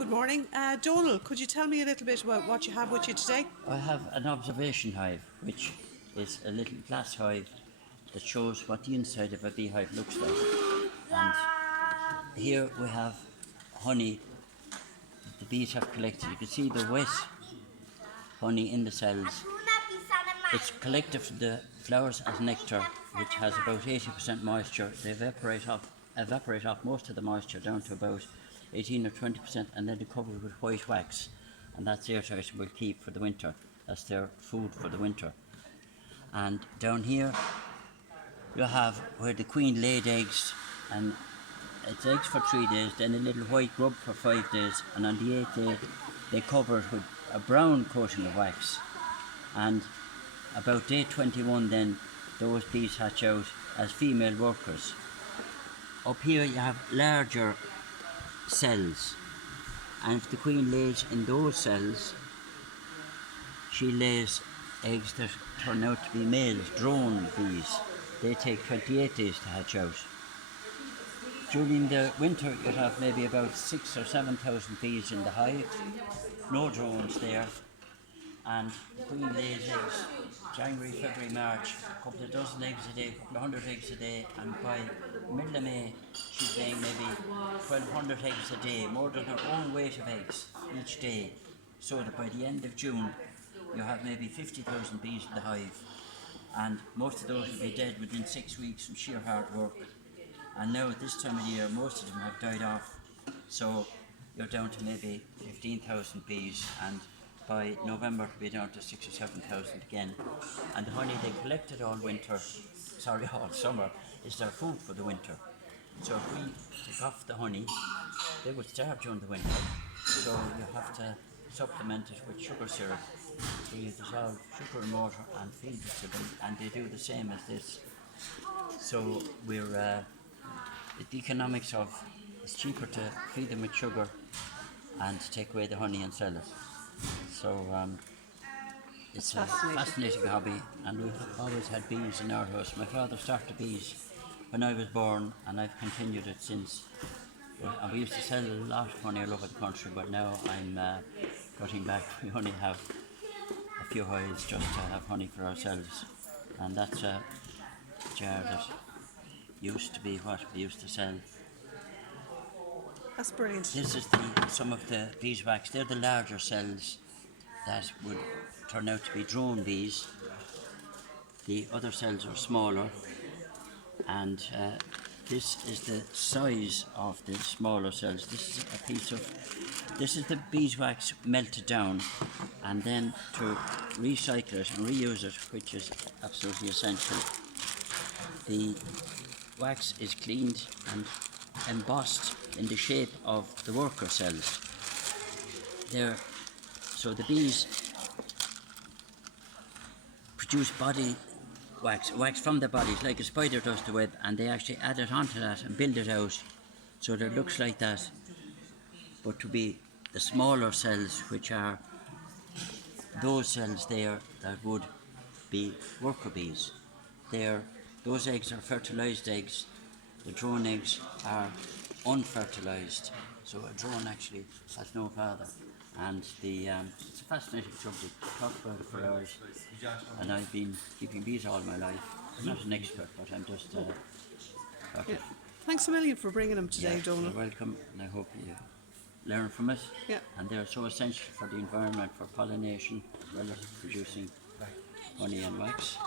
Good morning. Donal, could you tell me a little bit about what you have with you today? I have an observation hive, which is a little glass hive that shows what the inside of a beehive looks like. And here we have honey the bees have collected. You can see the wet honey in the cells. It's collected from the flowers as nectar, which has about 80% moisture. They evaporate off most of the moisture down to about 18 or 20%, and then they're covered with white wax, and that's airtight and will keep for the winter. That's their food for the winter. And down here you have where the queen laid eggs, and it's eggs for 3 days, then a little white grub for 5 days, and on the 8th day they cover it with a brown coating of wax. And about day 21 then those bees hatch out as female workers. Up here you have larger cells, and if the queen lays in those cells, she lays eggs that turn out to be males, drone bees. They take 28 days to hatch out. During the winter you'd have maybe about 6,000 or 7,000 bees in the hive, no drones there, and the queen lays eggs January, February, March, a couple of dozen eggs a day, a couple of 100 eggs a day, and by middle of May she's laying maybe 1,200 eggs a day, more than her own weight of eggs each day, so that by the end of June you have maybe 50,000 bees in the hive, and most of those will be dead within 6 weeks from sheer hard work. And now at this time of year most of them have died off, so you're down to maybe 15,000 bees, and by November it'll be down to 6,000 or 7,000 again. And the honey they collected all summer is their food for the winter. So if we take off the honey, they would starve during the winter, so you have to supplement it with sugar syrup. So you dissolve sugar in water and feed it to them, and they do the same as this. So we're the economics of it's cheaper to feed them with sugar and take away the honey and sell it. So it's a fascinating hobby, and we've always had bees in our house. My father started bees when I was born, and I've continued it since. And we used to sell a lot of honey all over the country, but now I'm cutting back. We only have a few hives just to have honey for ourselves, and that's a jar that used to be what we used to sell. That's brilliant. This is some of the beeswax. They're the larger cells that would turn out to be drone bees. The other cells are smaller, and this is the size of the smaller cells. This is the beeswax melted down, and then to recycle it and reuse it, which is absolutely essential, the wax is cleaned and embossed in the shape of the worker cells. So the bees produce body wax from their bodies, like a spider does the web, and they actually add it onto that and build it out so that it looks like that, but to be the smaller cells, which are those cells there that would be worker bees. Those eggs are fertilized eggs. The drone eggs are unfertilized, so a drone actually has no father. And it's a fascinating subject to talk about it for hours, and I've been keeping bees all my life. I'm not an expert, but I'm just yeah. Thanks a million for bringing them today, Donal. You're welcome, and I hope you learn from it. Yeah. And they're so essential for the environment, for pollination, as well as producing honey and wax.